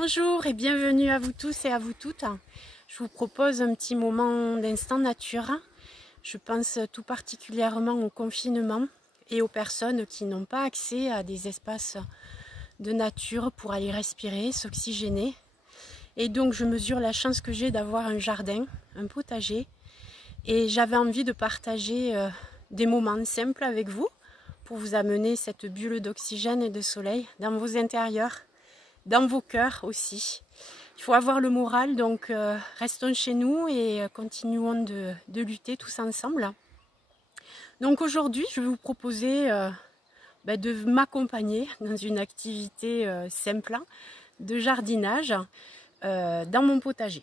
Bonjour et bienvenue à vous tous et à vous toutes. Je vous propose un petit moment d'instant nature. Je pense tout particulièrement au confinement et aux personnes qui n'ont pas accès à des espaces de nature pour aller respirer, s'oxygéner. Et donc je mesure la chance que j'ai d'avoir un jardin, un potager. Et j'avais envie de partager des moments simples avec vous pour vous amener cette bulle d'oxygène et de soleil dans vos intérieurs, dans vos cœurs aussi. Il faut avoir le moral, donc restons chez nous et continuons de lutter tous ensemble. Donc aujourd'hui, je vais vous proposer de m'accompagner dans une activité simple de jardinage dans mon potager.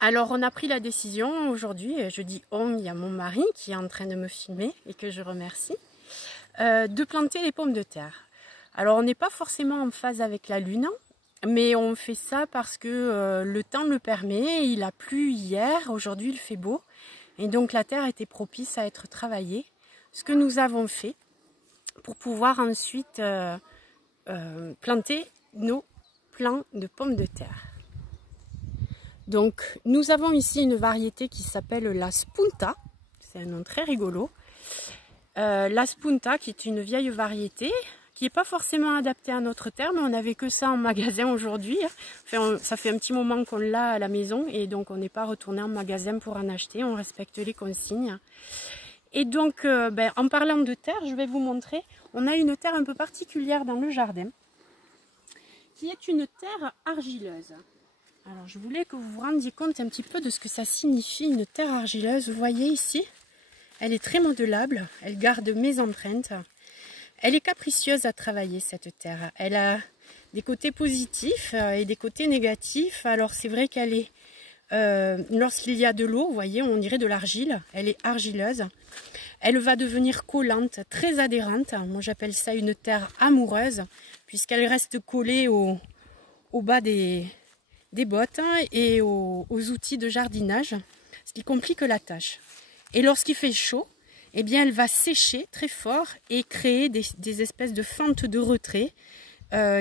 Alors on a pris la décision aujourd'hui, je dis on, il y a mon mari qui est en train de me filmer et que je remercie, de planter les pommes de terre. Alors on n'est pas forcément en phase avec la lune, mais on fait ça parce que le temps le permet. Il a plu hier, aujourd'hui il fait beau, et donc la terre était propice à être travaillée. Ce que nous avons fait pour pouvoir ensuite planter nos plants de pommes de terre. Donc nous avons ici une variété qui s'appelle la Spunta, c'est un nom très rigolo. La Spunta qui est une vieille variété qui n'est pas forcément adaptée à notre terre, mais on n'avait que ça en magasin aujourd'hui. Enfin, ça fait un petit moment qu'on l'a à la maison et donc on n'est pas retourné en magasin pour en acheter, on respecte les consignes. Et donc en parlant de terre, je vais vous montrer, on a une terre un peu particulière dans le jardin qui est une terre argileuse. Alors je voulais que vous vous rendiez compte un petit peu de ce que ça signifie une terre argileuse. Vous voyez ici, elle est très modelable, elle garde mes empreintes. Elle est capricieuse à travailler cette terre. Elle a des côtés positifs et des côtés négatifs. Alors c'est vrai qu'elle est, lorsqu'il y a de l'eau, vous voyez, on dirait de l'argile. Elle est argileuse. Elle va devenir collante, très adhérente. Moi j'appelle ça une terre amoureuse, puisqu'elle reste collée au bas des bottes et aux outils de jardinage, ce qui complique la tâche. Et lorsqu'il fait chaud, eh bien, elle va sécher très fort et créer des espèces de fentes de retrait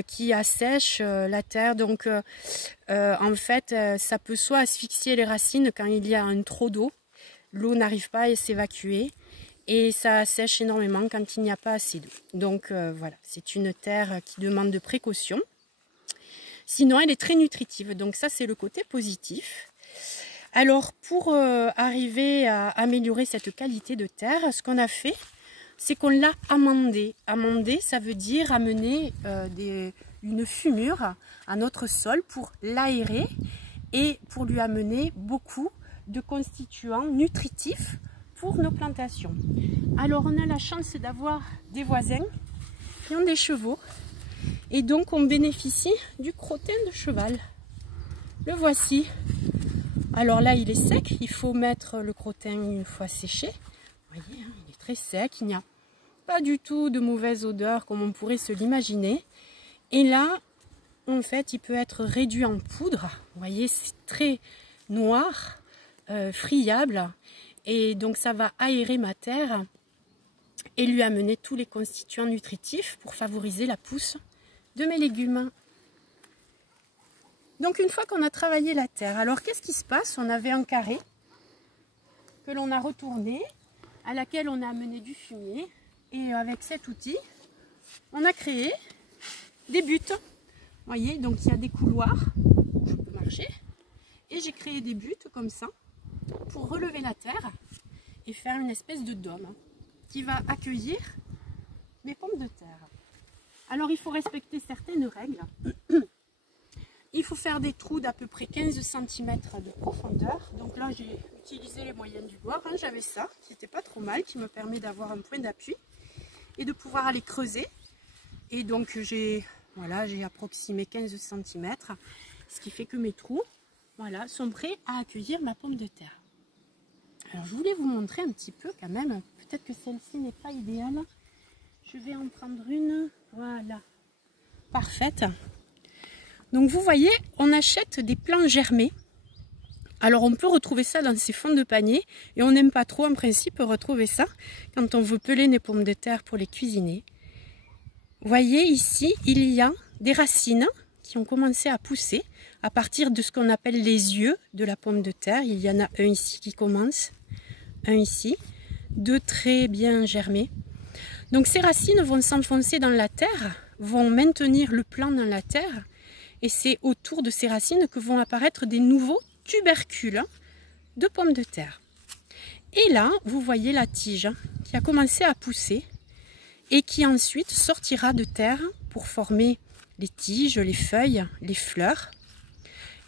qui assèchent la terre. Donc, en fait, ça peut soit asphyxier les racines quand il y a un trop d'eau. L'eau n'arrive pas à s'évacuer et ça assèche énormément quand il n'y a pas assez d'eau. Donc, voilà, c'est une terre qui demande de précaution. Sinon, elle est très nutritive. Donc, ça, c'est le côté positif. Alors pour arriver à améliorer cette qualité de terre, ce qu'on a fait, c'est qu'on l'a amendée. Amender, ça veut dire amener une fumure à notre sol pour l'aérer et pour lui amener beaucoup de constituants nutritifs pour nos plantations. Alors on a la chance d'avoir des voisins qui ont des chevaux et donc on bénéficie du crottin de cheval. Le voici. Alors là, il est sec, il faut mettre le crottin une fois séché. Vous voyez, il est très sec, il n'y a pas du tout de mauvaise odeur comme on pourrait se l'imaginer. Et là, en fait, il peut être réduit en poudre. Vous voyez, c'est très noir, friable. Et donc, ça va aérer ma terre et lui amener tous les constituants nutritifs pour favoriser la pousse de mes légumes. Donc une fois qu'on a travaillé la terre, alors qu'est-ce qui se passe? On avait un carré que l'on a retourné, à laquelle on a amené du fumier. Et avec cet outil, on a créé des buttes. Vous voyez, donc il y a des couloirs, je peux marcher. Et j'ai créé des buttes comme ça, pour relever la terre et faire une espèce de dôme qui va accueillir mes pommes de terre. Alors il faut respecter certaines règles. Il faut faire des trous d'à peu près 15 cm de profondeur. Donc là, j'ai utilisé les moyens du bord. J'avais ça, qui n'était pas trop mal, qui me permet d'avoir un point d'appui et de pouvoir aller creuser. Et donc, j'ai approximé 15 cm, ce qui fait que mes trous sont prêts à accueillir ma pomme de terre. Alors, je voulais vous montrer un petit peu quand même. Peut-être que celle-ci n'est pas idéale. Je vais en prendre une. Voilà. Parfaite. Donc vous voyez, on achète des plants germés. Alors on peut retrouver ça dans ces fonds de panier et on n'aime pas trop en principe retrouver ça quand on veut peler des pommes de terre pour les cuisiner. Vous voyez ici, il y a des racines qui ont commencé à pousser à partir de ce qu'on appelle les yeux de la pomme de terre. Il y en a un ici qui commence, un ici, deux très bien germés. Donc ces racines vont s'enfoncer dans la terre, vont maintenir le plant dans la terre, et c'est autour de ces racines que vont apparaître des nouveaux tubercules de pommes de terre. Et là, vous voyez la tige qui a commencé à pousser et qui ensuite sortira de terre pour former les tiges, les feuilles, les fleurs.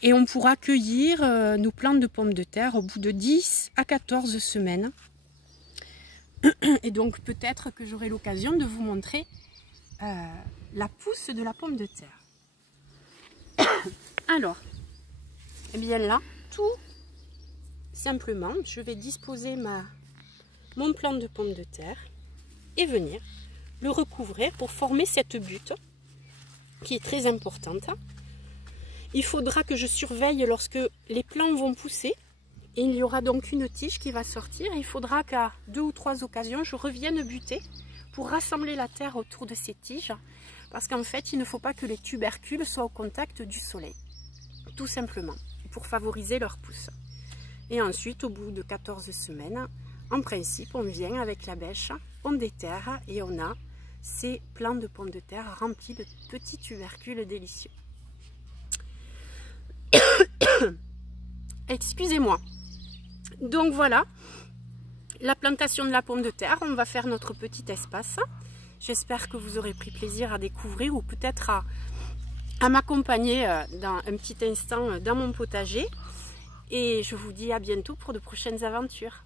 Et on pourra cueillir nos plantes de pommes de terre au bout de 10 à 14 semaines. Et donc peut-être que j'aurai l'occasion de vous montrer la pousse de la pomme de terre. Alors, eh bien là, tout simplement, je vais disposer mon plant de pomme de terre et venir le recouvrir pour former cette butte qui est très importante. Il faudra que je surveille lorsque les plants vont pousser. Et il y aura donc une tige qui va sortir. Il faudra qu'à 2 ou 3 occasions, je revienne buter pour rassembler la terre autour de ces tiges. Parce qu'en fait, il ne faut pas que les tubercules soient au contact du soleil. Tout simplement, pour favoriser leur pousse. Et ensuite, au bout de 14 semaines, en principe, on vient avec la bêche, on déterre et on a ces plants de pommes de terre remplis de petits tubercules délicieux. Excusez-moi. Donc voilà, la plantation de la pomme de terre, on va faire notre petit espace. J'espère que vous aurez pris plaisir à découvrir ou peut-être à m'accompagner dans un petit instant dans mon potager. Et je vous dis à bientôt pour de prochaines aventures.